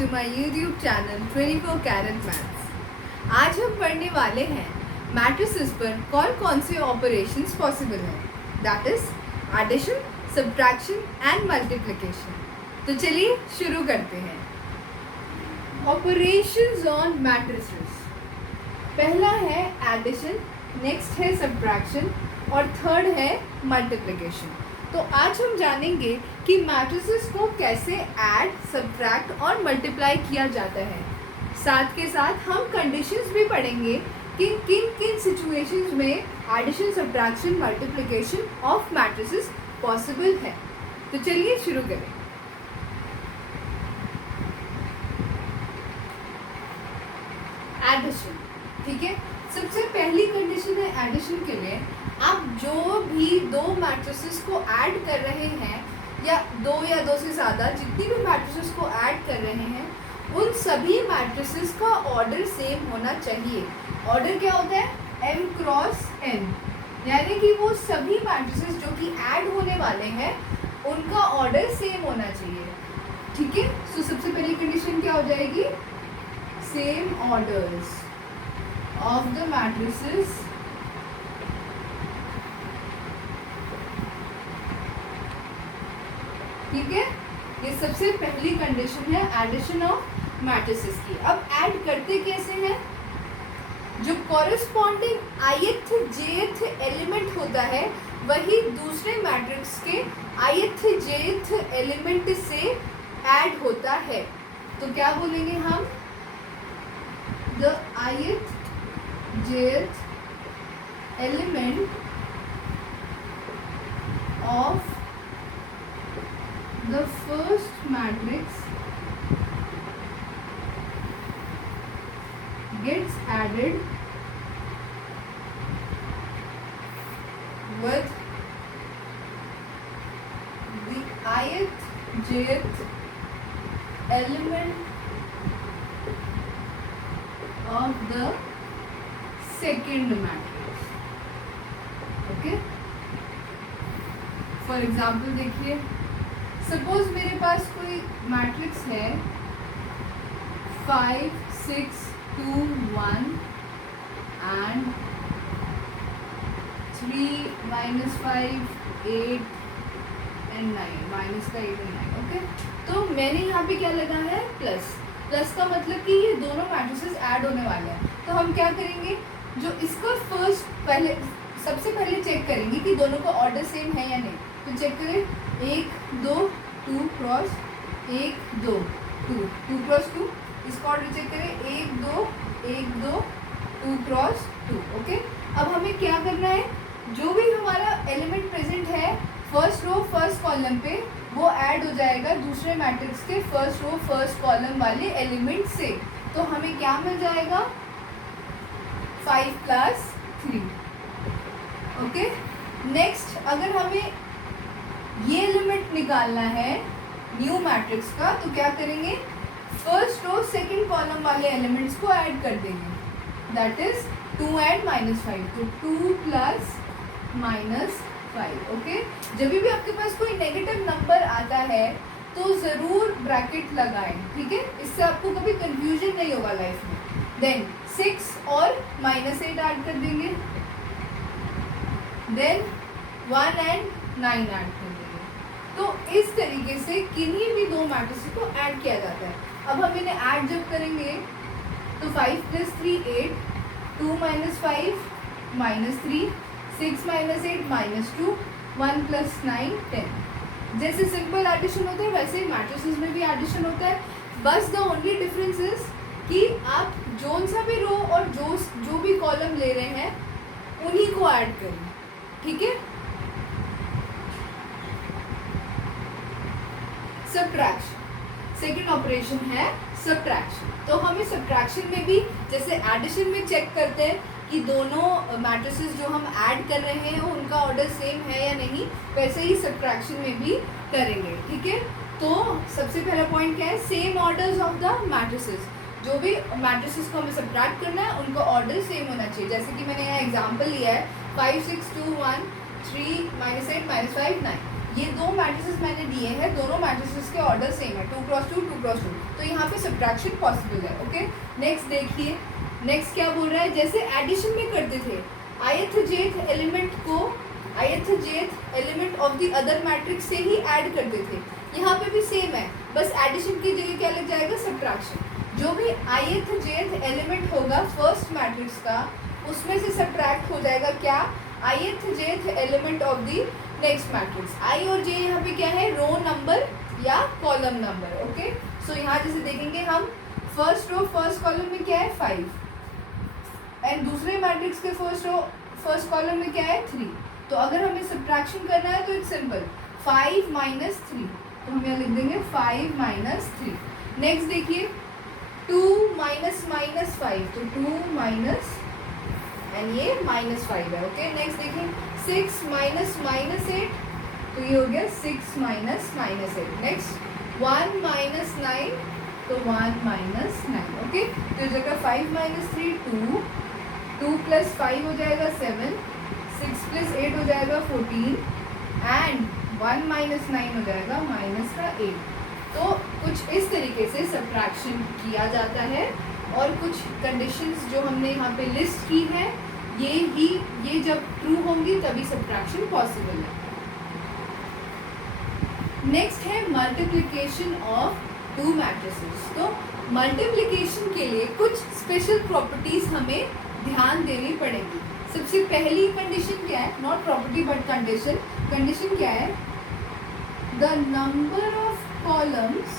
to my YouTube channel 24 Carat Maths। आज हम पढ़ने वाले हैं मैट्रिसेस पर कौन कौन से ऑपरेशंस पॉसिबल हैं, that is addition, subtraction and multiplication. तो चलिए शुरू करते हैं। ऑपरेशंस ऑन मैट्रिसेस, पहला है एडिशन, नेक्स्ट है सब्ट्रैक्शन और थर्ड है मल्टीप्लिकेशन। तो आज हम जानेंगे कि मैट्रिसेस को कैसे ऐड, सब्ट्रैक्ट और मल्टीप्लाई किया जाता है। साथ के साथ हम कंडीशंस भी पढ़ेंगे कि किन किन सिचुएशंस में addition, subtraction, multiplication of matrices possible है। तो चलिए शुरू करें। एडिशन, ठीक है। सबसे पहली कंडीशन है एडिशन के लिए, आप जो भी दो मैट्रिसेस को ऐड कर रहे हैं या दो से ज़्यादा जितनी भी मैट्रिसेस को ऐड कर रहे हैं, उन सभी मैट्रिसेस का ऑर्डर सेम होना चाहिए। ऑर्डर क्या होता है? m क्रॉस n, यानी कि वो सभी मैट्रिसेस जो कि ऐड होने वाले हैं उनका ऑर्डर सेम होना चाहिए, ठीक है। सो सबसे पहली कंडीशन क्या हो जाएगी? Same orders of the matrices ठीक है, ये सबसे पहली कंडीशन है एडिशन ऑफ मैट्रिसेस की। अब ऐड करते कैसे हैं? जो कॉरेस्पॉन्डिंग ith jth एलिमेंट होता है वही दूसरे मैट्रिक्स के ith jth एलिमेंट से ऐड होता है। तो क्या बोलेंगे हम? The ith jth element of the first matrix gets added with the ith jth element of the second matrix, okay. For example देखिए, सपोज मेरे पास कोई मैट्रिक्स है 5 6 2 1 एंड 3 -5 8 एंड 9 माइनस का 8 और 9, ओके। तो मैंने यहाँ पे क्या लगा है? प्लस। प्लस का मतलब कि ये दोनों मैट्रिसेस ऐड होने वाले हैं। तो हम क्या करेंगे? जो इसका फर्स्ट सबसे पहले चेक करेंगे कि दोनों का ऑर्डर सेम है या नहीं। तो चेक करें, 1 2 2 क्रॉस 1 2 2 2 क्रॉस 2, इसका ऑर्डर चेक करें 1 2 1 2 2 क्रॉस 2, ओके। अब हमें क्या करना है? जो भी हमारा एलिमेंट प्रेजेंट है फर्स्ट रो फर्स्ट कॉलम पे, वो ऐड हो जाएगा दूसरे मैट्रिक्स के फर्स्ट रो फर्स्ट कॉलम वाले एलिमेंट से। तो हमें क्या मिल जाएगा? 5 + 3, ओके। नेक्स्ट, अगर हमें ये एलिमेंट निकालना है न्यू मैट्रिक्स का, तो क्या करेंगे? फर्स्ट रो सेकंड कॉलम वाले एलिमेंट्स को ऐड कर देंगे, दैट इज 2 and -5, तो 2 + -5, ओके। जब भी आपके पास कोई नेगेटिव नंबर आता है तो ज़रूर ब्रैकेट लगाएं, ठीक है। इससे आपको कभी कंफ्यूजन नहीं होगा लाइफ में। देन 6 और -8 ऐड कर देंगे, देन 1 and 9 ऐड कर देंगे। तो इस तरीके से किन्हीं भी दो मैट्रिसेस को ऐड किया जाता है। अब हम इन्हें ऐड जब करेंगे तो 5 + 3 8, 2 - 5 -3, 6 - 8 -2, 1 + 9 10। जैसे सिंपल एडिशन होता है वैसे ही मैट्रिसेस में भी एडिशन होता है। बस द ओनली डिफरेंस इज कि आप जोन सा भी रो और जो भी कॉलम ले रहे हैं उन्हीं को ऐड करें, ठीक है। सब्ट्रैक्शन, सेकेंड ऑपरेशन है सब्ट्रैक्शन। तो हमें सब्ट्रैक्शन में भी जैसे एडिशन में चेक करते हैं कि दोनों मैट्रिसेस जो हम ऐड कर रहे हैं उनका ऑर्डर सेम है या नहीं, वैसे ही सब्ट्रैक्शन में भी करेंगे, ठीक है। तो सबसे पहला पॉइंट क्या है? Same orders of the matrices. जो भी मैट्रिसेस को हमें सब्ट्रैक्ट करना है उनका ऑर्डर सेम होना चाहिए। जैसे कि मैंने यहाँ एग्जांपल लिया है 5 6 2 1 3 -8 -5 9, ये दो मैट्रिसेस मैंने दिए हैं, दोनों मैट्रिसेस के ऑर्डर सेम है, 2 क्रॉस 2 2 क्रॉस 2, तो यहाँ पे सब्ट्रैक्शन पॉसिबल है। ओके, नेक्स्ट देखिए, नेक्स्ट क्या बोल रहा है, जैसे एडिशन में करते थे, ith jth एलिमेंट को ith jth element of the other matrix से ही ऐड करते थे, यहाँ पे भी सेम है, बस एडिशन की जगह क्या लग जाएगा, सब्ट्रैक्शन। जो भी ith jth एलिमेंट होगा फर्स्ट मैट्रिक्स का, उसमें से सब्ट्रैक्ट हो जाएगा क्या, ith jth element of the next matrix. I और जे यहाँ पे क्या है, रो नंबर या कॉलम नंबर। ओके, सो यहाँ जैसे देखेंगे हम, फर्स्ट रो फर्स्ट कॉलम में क्या है 5, एंड दूसरे मैट्रिक्स के फर्स्ट रो फर्स्ट कॉलम में क्या है 3। तो अगर हमें सब्ट्रैक्शन करना है तो इट्स सिंपल, 5 माइनस 3, तो हम यहाँ लिख देंगे 5 माइनस 3। नेक्स्ट देखिए, 2 माइनस माइनस 5, तो 2 माइनस, एंड ये -5 है। ओके, नेक्स्ट देखिए, 6 माइनस माइनस 8, तो ये हो गया 6 माइनस माइनस 8। नेक्स्ट 1 माइनस 9, तो 1 माइनस 9। ओके, तो इस जगह 5 माइनस 3 2, 2 प्लस 5 हो जाएगा 7, 6 प्लस 8 हो जाएगा 14, एंड 1 माइनस 9 हो जाएगा माइनस का 8। तो कुछ इस तरीके से सब्ट्रैक्शन किया जाता है, और कुछ कंडीशंस जो हमने यहाँ पे लिस्ट की है, ये जब ट्रू होंगी तभी सब्ट्रैक्शन पॉसिबल है। नेक्स्ट है मल्टीप्लिकेशन ऑफ टू मैट्रिसेस। तो मल्टीप्लिकेशन के लिए कुछ स्पेशल प्रॉपर्टीज हमें ध्यान देनी पड़ेगी। सबसे पहली कंडीशन क्या है, not property but condition, condition क्या है, the number of columns,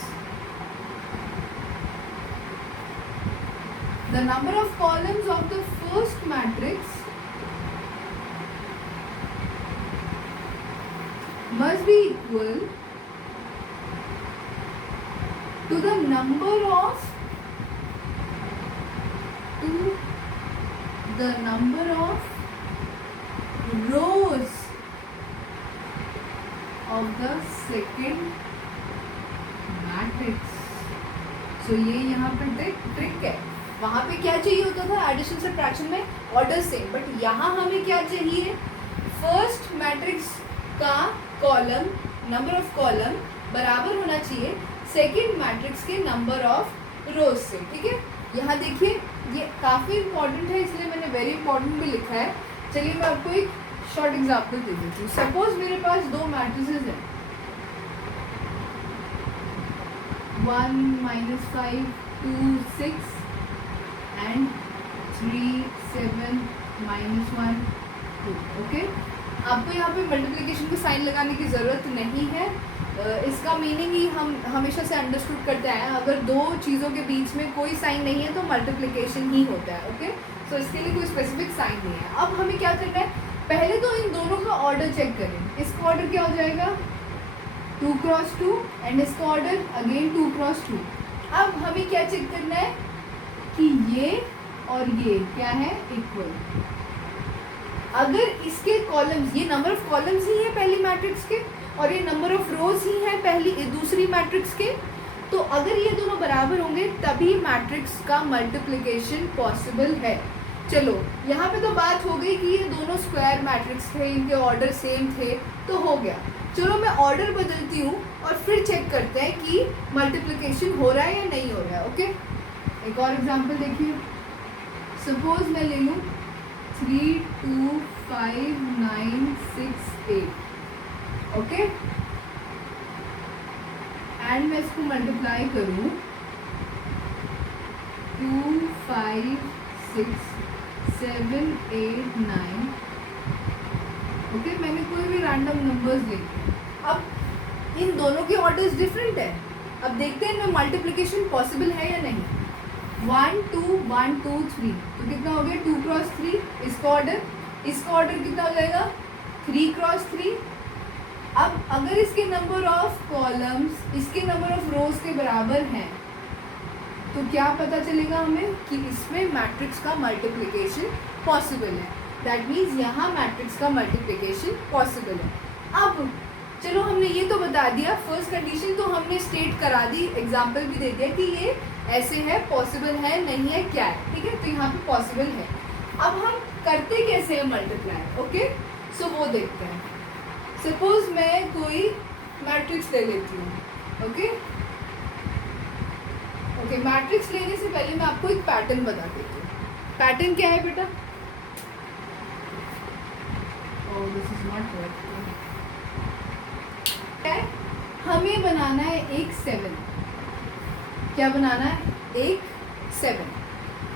the number of columns of the first matrix must be equal to the number of rows of the second matrix। so ये यहाँ पे trick है। वहाँ पे क्या चाहिए होता था एडिशन सब्ट्रैक्शन में, ऑर्डर सेम, बट यहाँ हमें क्या चाहिए, फर्स्ट मैट्रिक्स का कॉलम, नंबर ऑफ कॉलम बराबर होना चाहिए सेकंड मैट्रिक्स के नंबर ऑफ रोज से। ठीक है, यहाँ देखिए ये काफ़ी इंपॉर्टेंट है, इसलिए मैंने वेरी इंपॉर्टेंट भी लिखा है। चलिए मैं आपको एक शॉर्ट एग्जाम्पल दे देती हूँ। सपोज मेरे पास दो मैट्रिसेस हैं, 1 -5 2 6 एंड 3 7 -1 2। ओके, आपको यहाँ पे मल्टीप्लिकेशन को साइन लगाने की ज़रूरत नहीं है। इसका मीनिंग ही हम हमेशा से अंडरस्टूड करते आए हैं, अगर दो चीज़ों के बीच में कोई साइन नहीं है तो मल्टीप्लिकेशन ही होता है। ओके, सो इसके लिए कोई स्पेसिफिक साइन नहीं है। अब हमें क्या करना है, पहले तो इन दोनों का ऑर्डर चेक करें। इसका ऑर्डर क्या हो जाएगा, 2 क्रॉस 2, एंड इसका ऑर्डर अगेन 2 क्रॉस 2। अब हमें क्या चेक करना है कि ये और ये क्या है, इक्वल। अगर इसके कॉलम्स, ये नंबर ऑफ कॉलम्स ही है पहली मैट्रिक्स के, और ये नंबर ऑफ रोज ही है पहली दूसरी मैट्रिक्स के, तो अगर ये दोनों बराबर होंगे तभी मैट्रिक्स का मल्टीप्लिकेशन पॉसिबल है। चलो यहाँ पे तो बात हो गई कि ये दोनों स्क्वायर मैट्रिक्स थे, इनके ऑर्डर सेम थे, तो हो गया। चलो मैं ऑर्डर बदलती हूँ और फिर चेक करते हैं कि मल्टीप्लिकेशन हो रहा है या नहीं हो रहा है। ओके, एक और एग्जांपल देखिए। सपोज मैं ले लूँ 3 2 5 9 6 8। ओके, एंड मैं इसको मल्टीप्लाई करूँ 2 5 6 7 8 9। ओके, मैंने कोई भी रैंडम नंबर्स लिए। अब इन दोनों के ऑर्डर्स डिफरेंट है। अब देखते हैं इनमें मल्टीप्लिकेशन पॉसिबल है या नहीं। 1 2 1 2 3, तो कितना हो गया 2 क्रॉस 3। इसका ऑर्डर कितना हो जाएगा 3 क्रॉस 3। अब अगर इसके नंबर ऑफ कॉलम्स इसके नंबर ऑफ रोज के बराबर हैं तो क्या पता चलेगा हमें कि इसमें मैट्रिक्स का मल्टीप्लिकेशन पॉसिबल है। दैट मीन्स यहाँ मैट्रिक्स का मल्टीप्लिकेशन पॉसिबल है। अब चलो हमने ये तो बता दिया, फर्स्ट कंडीशन तो हमने स्टेट करा दी, एग्जाम्पल भी दे दिया कि ये ऐसे है, पॉसिबल है, नहीं है, क्या है। ठीक है, तो यहाँ पे पॉसिबल है। अब हम करते कैसे हैं मल्टीप्लाई। ओके, सो वो देखते हैं। सपोज मैं कोई मैट्रिक्स ले लेती हूँ, ओके ओके। मैट्रिक्स लेने से पहले मैं आपको एक पैटर्न बता देती हूँ। पैटर्न क्या है बेटा? Oh this is not correct. हमें बनाना है एक 7। क्या बनाना है? एक 7।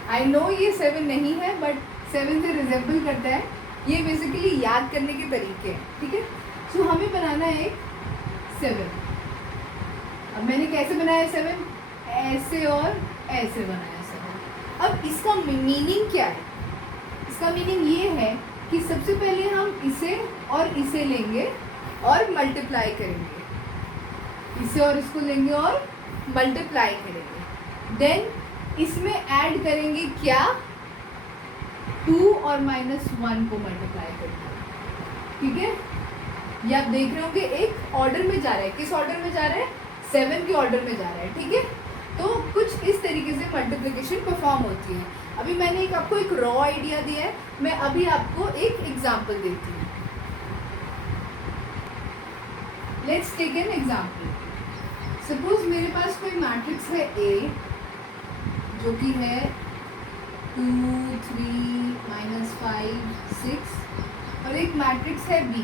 आई नो ये 7 नहीं है, बट 7 से रिजेंबल करता है। ये बेसिकली याद करने के तरीके हैं, ठीक है। सो हमें बनाना है एक 7। अब मैंने कैसे बनाया 7? ऐसे और ऐसे बनाया 7। अब इसका मीनिंग क्या है? इसका मीनिंग ये है कि सबसे पहले हम इसे और इसे लेंगे और मल्टीप्लाई करेंगे। इसे और इसको लेंगे और मल्टीप्लाई करेंगे। देन इसमें ऐड करेंगे क्या? 2 और -1 को मल्टीप्लाई करेंगे, ठीक है। ये आप देख रहे होंगे एक ऑर्डर में जा रहा है। किस ऑर्डर में जा रहा है? 7 के ऑर्डर में जा रहा है, ठीक है। तो कुछ इस तरीके से मल्टीप्लिकेशन परफॉर्म होती है। अभी मैंने आपको एक रॉ आइडिया दिया है, मैं अभी आपको एक एग्जांपल देती हूँ। Let's take an example. Suppose मेरे पास कोई मैट्रिक्स है A, जो कि है 2 3 -5 6, और एक मैट्रिक्स है B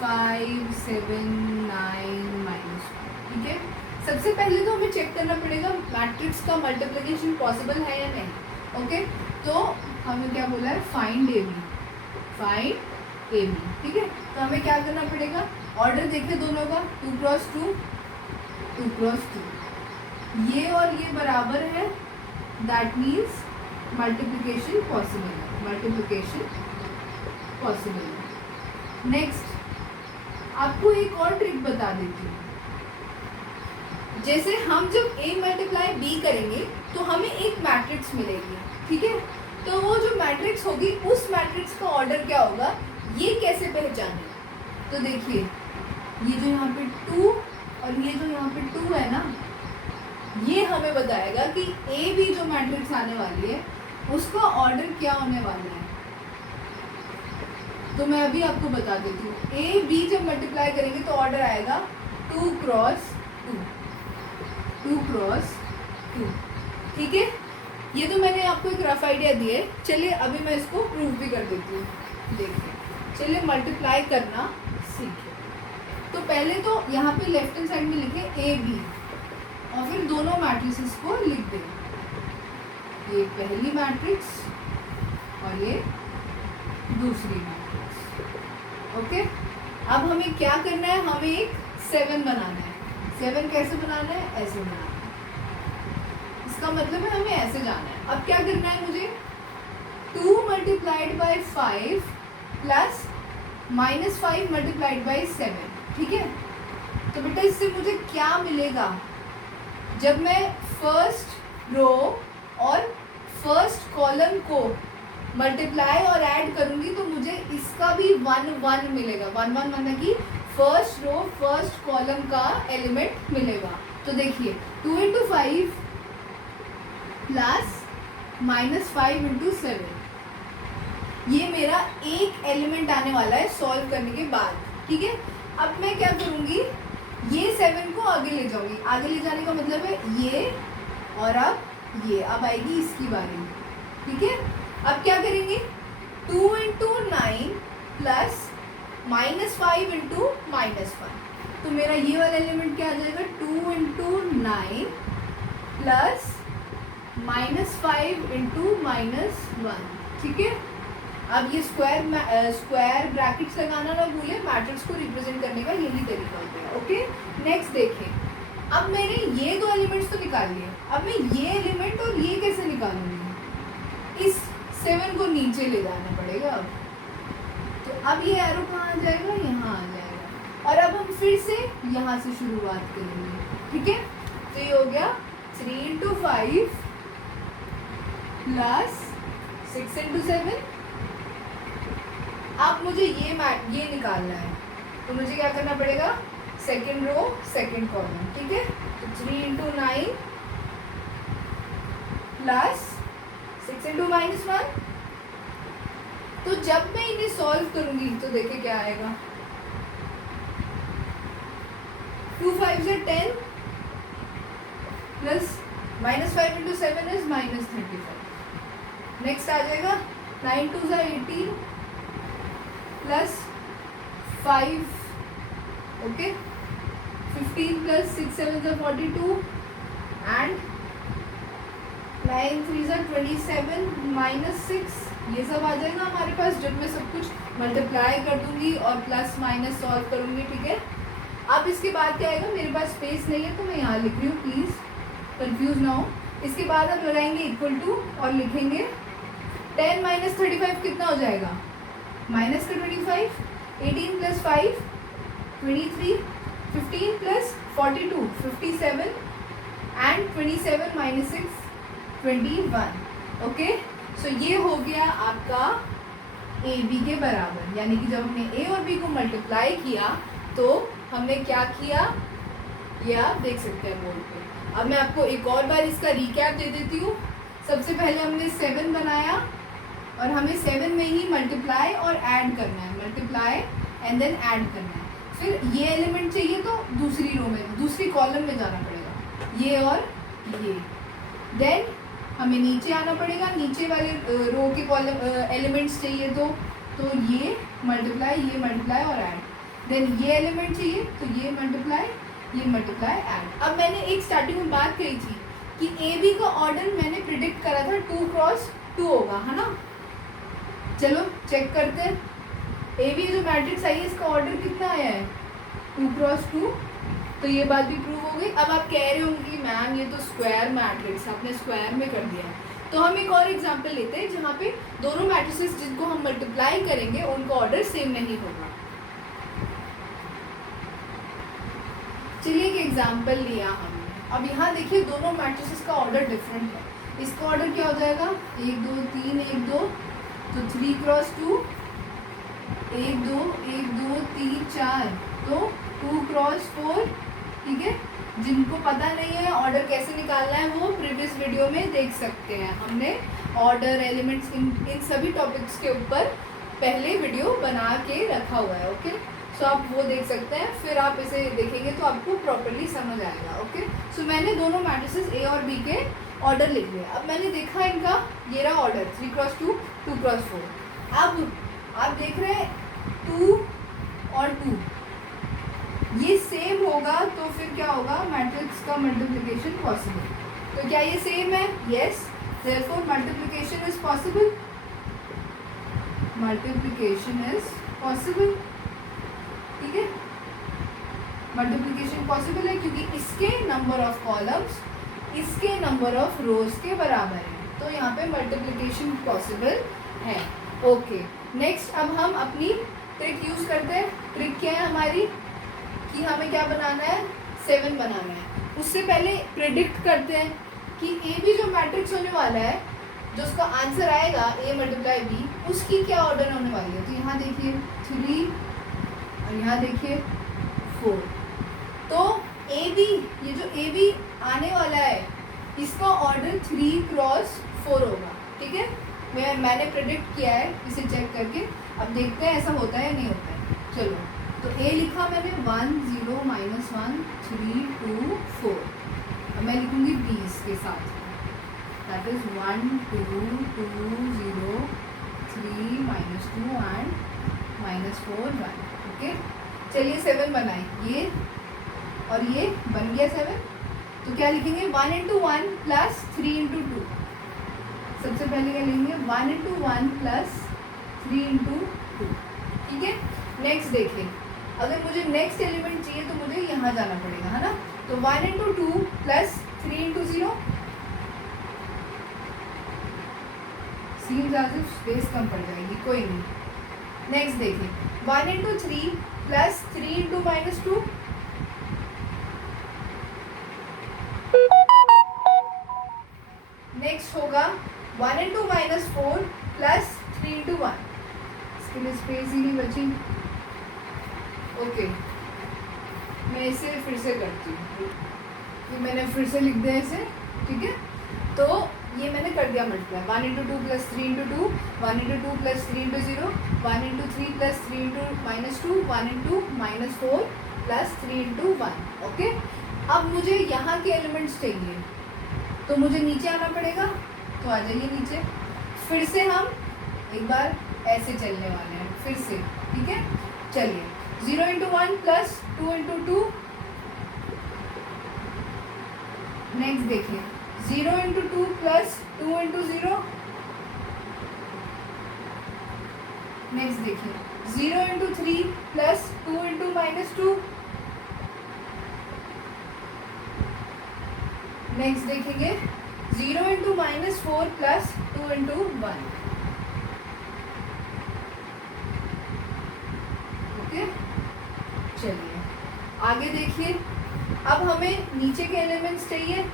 5 7 9 -1, ठीक है। सबसे पहले तो हमें चेक करना पड़ेगा मैट्रिक्स का मल्टीप्लिकेशन पॉसिबल है या नहीं, ओके। तो हमें क्या बोला है? फाइंड AB, फाइंड AB, ठीक है। तो हमें क्या करना पड़ेगा? ऑर्डर देखें दोनों का, 2 क्रॉस 2 2 क्रॉस 2, ये और ये बराबर है, दैट मीन्स मल्टीप्लिकेशन पॉसिबल है, मल्टीप्लिकेशन पॉसिबल है। नेक्स्ट आपको एक और ट्रिक बता देती हूँ। जैसे हम जब A मल्टीप्लाई B करेंगे तो हमें एक मैट्रिक्स मिलेगी, ठीक है। तो वो जो मैट्रिक्स होगी, उस मैट्रिक्स का ऑर्डर क्या होगा, ये कैसे पहचाने? तो देखिए, ये जो यहाँ पे 2 और ये जो यहाँ पे 2 है ना, ये हमें बताएगा कि A B जो मैट्रिक्स आने वाली है उसका ऑर्डर क्या होने वाला है। तो मैं अभी आपको बता देती हूँ। A B जब मल्टीप्लाई करेंगे तो ऑर्डर आएगा 2 क्रॉस 2, 2 क्रॉस 2, ठीक है। ये तो मैंने आपको एक रफ आइडिया दिया है। चलिए अभी मैं इसको प्रूव भी कर देती हूँ। देखिए, चलिए मल्टीप्लाई करना सीखिए। तो पहले तो यहाँ पे लेफ्ट हैंड साइड में लिखे AB और फिर दोनों मैट्रिसेस को लिख दें। ये पहली मैट्रिक्स और ये दूसरी मैट्रिक्स, ओके। अब हमें क्या करना है? हमें एक 7 बनाना है। 7 कैसे बनाना है? ऐसे बनाना है। इसका मतलब है हमें ऐसे जाना है। अब क्या करना है मुझे? 2 multiplied by 5 plus -5 multiplied by 7, ठीक है। तो बेटा इससे मुझे क्या मिलेगा? जब मैं फर्स्ट रो और फर्स्ट कॉलम को मल्टीप्लाई और ऐड करूंगी तो मुझे इसका भी 1 1 मिलेगा। 1 1 मतलब कि फर्स्ट रो फर्स्ट कॉलम का एलिमेंट मिलेगा। तो देखिए 2 × 5 प्लस -5 × 7, ये मेरा एक एलिमेंट आने वाला है सॉल्व करने के बाद, ठीक है। अब मैं क्या करूँगी? ये 7 को आगे ले जाऊंगी। आगे ले जाने का मतलब है ये और अब ये, अब आएगी इसकी बारी, ठीक है। अब क्या करेंगे? 2 × 9 प्लस -5 × -1, तो मेरा ये वाला एलिमेंट क्या आ जाएगा? 2 × 9 प्लस -5 × -1, ठीक है। अब ये स्क्वायर ब्रैकेट्स लगाना ना भूले, मैट्रिक्स को रिप्रेजेंट करने का यही तरीका होता है, ओके। नेक्स्ट देखें, अब मैंने ये 2 एलिमेंट्स तो निकाल लिए। अब मैं ये एलिमेंट और ये कैसे निकालूंगी? इस 7 को नीचे ले जाना पड़ेगा। अब तो अब ये एरो कहाँ आ जाएगा? यहाँ आ जाएगा। और अब हम फिर से यहाँ से शुरुआत करेंगे, ठीक है। तो ये हो गया 3 × 5 प्लस 6 × 7। अब मुझे ये निकालना है, तो मुझे क्या करना पड़ेगा? सेकेंड रो सेकेंड कॉलम, ठीक है। तो 3 × 9 प्लस 6 × -1, तो जब मैं इन्हें सॉल्व करूंगी तो देखिए क्या आएगा, 2 5 से 10 प्लस -5 इंटू 7 इज -35। नेक्स्ट आ जाएगा 9 2 से 18 प्लस 5, ओके, 15 प्लस 6 7 से 42 एंड 9 3 से 27 -6, ये सब आ जाएगा हमारे पास, जब मैं सब कुछ मल्टीप्लाई कर दूंगी और प्लस माइनस सॉल्व करूंगी, ठीक है। अब इसके बाद क्या आएगा, मेरे पास स्पेस नहीं है तो मैं यहाँ लिख रही हूँ, प्लीज़ कंफ्यूज ना हो। इसके बाद अब लगाएंगे इक्वल टू और लिखेंगे 10 माइनस 35 कितना हो जाएगा, माइनस का 25, 18 plus 5 23, 15 plus 42 57 and 27 minus 6 21। Okay, so ये हो गया आपका ए बी के बराबर, यानी कि जब हमने ए और बी को मल्टीप्लाई किया तो हमने क्या किया, ये आप देख सकते हैं बोर्ड पे। अब मैं आपको एक और बार इसका रिकैप दे देती हूँ। सबसे पहले हमने 7 बनाया और हमें 7 में ही मल्टीप्लाई और ऐड करना है, मल्टीप्लाई एंड देन ऐड करना है। फिर ये एलिमेंट चाहिए तो दूसरी रो में, दूसरी कॉलम में जाना पड़ेगा, ये और ये। देन हमें नीचे आना पड़ेगा, नीचे वाले रो के कॉलम एलिमेंट्स चाहिए तो ये मल्टीप्लाई और ऐड। देन ये एलिमेंट चाहिए तो ये मल्टीप्लाई ऐड। अब मैंने एक स्टार्टिंग में बात कही थी कि ए बी का ऑर्डर मैंने प्रिडिक्ट करा था 2 क्रॉस 2 होगा, है ना। चलो चेक करते हैं, ए बी जो मैट्रिक्स आई है इसका ऑर्डर कितना आया है, 2 क्रॉस 2। तो ये बात भी प्रूव हो गई। अब आप कह रहे होंगे कि मैम ये तो स्क्वायर मैट्रिक्स आपने स्क्वायर में कर दिया। तो हम एक और एग्जांपल लेते हैं जहाँ पे दोनों मैट्रिसेस जिनको हम मल्टीप्लाई करेंगे उनका ऑर्डर सेम नहीं होगा। चलिए एक एग्जांपल लिया हमने। अब यहाँ देखिए दोनों मैट्रिसेस का ऑर्डर डिफरेंट है। इसका ऑर्डर क्या हो जाएगा, 1 2 3 1 2, तो 3 क्रॉस 2 1 2 1 2 3 4, तो 2 क्रॉस 4, ठीक है। जिनको पता नहीं है ऑर्डर कैसे निकालना है वो प्रीवियस वीडियो में देख सकते हैं। हमने ऑर्डर, एलिमेंट्स, इन सभी टॉपिक्स के ऊपर पहले वीडियो बना के रखा हुआ है, ओके। सो आप वो देख सकते हैं, फिर आप इसे देखेंगे तो आपको प्रॉपर्ली समझ आएगा, ओके। सो मैंने दोनों मैट्रिसेस ए और बी के ऑर्डर लिख लिया। अब मैंने देखा इनका ये रहा ऑर्डर, 3 क्रॉस 2 2 क्रॉस 4। अब आप देख रहे हैं 2 और 2 ये सेम होगा तो फिर क्या होगा, मैट्रिक्स का मल्टीप्लिकेशन पॉसिबल। तो क्या ये सेम है, yes, therefore multiplication is possible, multiplication is possible, ठीक है। मल्टीप्लिकेशन पॉसिबल है क्योंकि इसके नंबर ऑफ कॉलम्स इसके नंबर ऑफ रोज के बराबर है, तो यहाँ पे मल्टीप्लिकेशन पॉसिबल है, ओके। नेक्स्ट अब हम अपनी ट्रिक यूज करते हैं। ट्रिक क्या है हमारी कि हमें क्या बनाना है, 7 बनाना है। उससे पहले प्रेडिक्ट करते हैं कि ए बी जो मैट्रिक्स होने वाला है, जो उसका आंसर आएगा ए मल्टीप्लाई बी, उसकी क्या ऑर्डर होने वाली है। तो यहाँ देखिए 3 और यहाँ देखिए 4। तो ए बी, ये जो ए बी आने वाला है इसका ऑर्डर 3 क्रॉस 4 होगा, ठीक है। मैंने प्रेडिक्ट किया है इसे चेक करके, अब देखते हैं ऐसा होता है या नहीं होता है। चलो, तो ए लिखा मैंने 1 0 -1 3 2 4। अब मैं लिखूँगी 20 के साथ, दैट इज़ 1 2 2 0 3 -2 एंड -4 1, ओके। चलिए 7 बनाए, ये और ये बन गया 7। तो क्या लिखेंगे, 1 × 1 प्लस 3 × 2। सबसे पहले क्या लिखेंगे, 1 × 1 प्लस 3 × 2, ठीक है। नेक्स्ट देखिए, अगर मुझे नेक्स्ट एलिमेंट चाहिए तो मुझे यहाँ जाना पड़ेगा, है ना। तो 1 × 2 प्लस 3 × 0, स्पेस कम पड़ जाएगी, कोई नहीं। नेक्स्ट देखिए 1 × 3 प्लस 3 × -2, नेक्स्ट होगा 1 × -4 प्लस 3 × 1। इसके लिए स्पेस ही नहीं बची, ओके। मैं इसे फिर से करती हूँ, ये मैंने फिर से लिख दिया इसे, ठीक है। तो ये मैंने कर दिया multiply, 1 into 2 plus 3 into 2, 1 into 2 plus 3 into 0, 1 into 3 plus 3 into -2, 1 into -4 plus 3 into 1। Okay, अब मुझे यहाँ के एलिमेंट्स चाहिए, तो मुझे नीचे आना पड़ेगा, तो आ जाइए नीचे। फिर से हम एक बार ऐसे चलने वाले हैं, फिर से, ठीक है। चलिए, 0 इंटू 1 प्लस 2 इंटू 2, नेक्स्ट देखिए 0 इंटू 2 प्लस 2 इंटू 0, नेक्स्ट देखिए 0 इंटू 3 प्लस 2 इंटू -2, नेक्स्ट देखेंगे 0 इंटू -4 प्लस 2 इंटू 1। ओके, चलिए आगे देखिए। अब हमें नीचे के एलिमेंट्स चाहिए,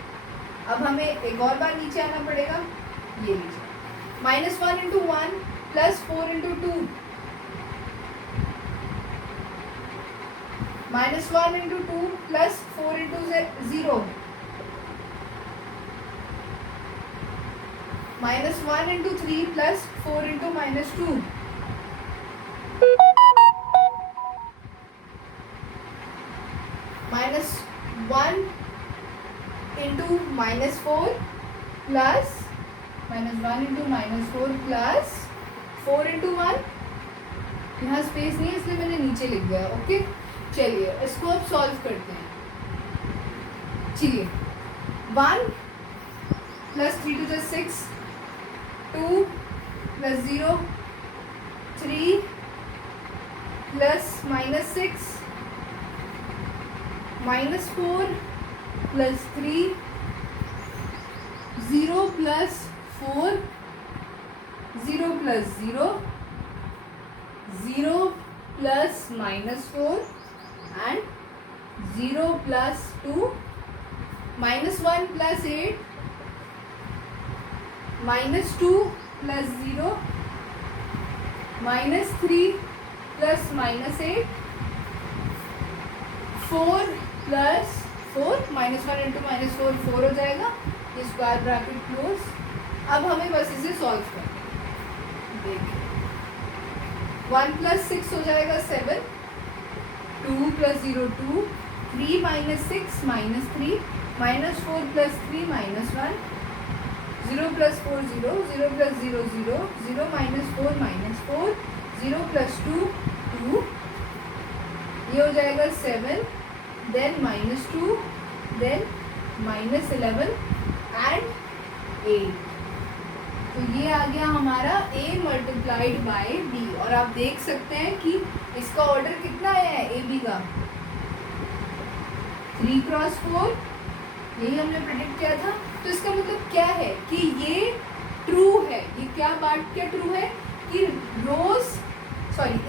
अब हमें एक और बार नीचे आना पड़ेगा, ये लीजिए -1 into 1 plus 4 into 2, -1 into 2 plus 4 into 0, -1 into 3 plus 4 into -2, -1 into -4 plus -1 into -4 plus 4 into 1, यहाँ स्पेस नहीं है इसलिए मैंने नीचे लिख दिया। ओके, चलिए इसको अब सॉल्व करते हैं। चलिए 1 plus 3 to 6, 2 plus 0, 3 plus -6, -4 plus 3, 0 plus 4, 0 plus 0, 0 plus -4 and 0 plus 2, -1 plus 8, -2 plus 0, -3 plus -8, 4 plus 4, -1 into -4 4 हो जाएगा, ये स्क्वायर ब्रैकेट क्लोज। अब हमें बस इसे सॉल्व करना है। देखिए 1 प्लस 6 हो जाएगा 7, 2 plus 0 2, 3 minus 6 -3, -4 plus 3 -1, 0 plus 4 0, 0 plus 0 0, 0 -4 -4, 0 plus 2 2, ये हो जाएगा 7, देन -2, देन -11 एंड 8। तो ये आ गया हमारा a मल्टीप्लाइड बाय b, और आप देख सकते हैं कि इसका ऑर्डर कितना है ए बी का, 3 क्रॉस 4, यही हमने प्रेडिक्ट किया था। तो इसका मतलब क्या है कि ये ट्रू है। ये क्या बात क्या ट्रू है कि रोज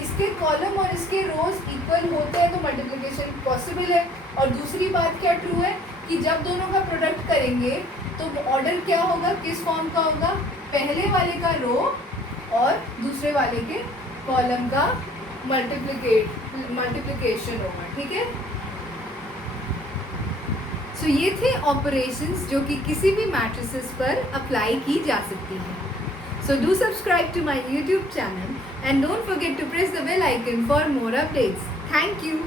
इसके कॉलम और इसके रोज इक्वल होते हैं तो मल्टीप्लिकेशन पॉसिबल है। और दूसरी बात क्या ट्रू है कि जब दोनों का प्रोडक्ट करेंगे तो ऑर्डर क्या होगा, किस फॉर्म का होगा, पहले वाले का रो और दूसरे वाले के कॉलम का मल्टीप्लिकेशन होगा। ठीक है, सो ये थे ऑपरेशंस जो कि किसी भी मैट्रिसेस पर अप्लाई की जा सकती है। So do subscribe to my YouTube channel and don't forget to press the bell icon for more updates. Thank you.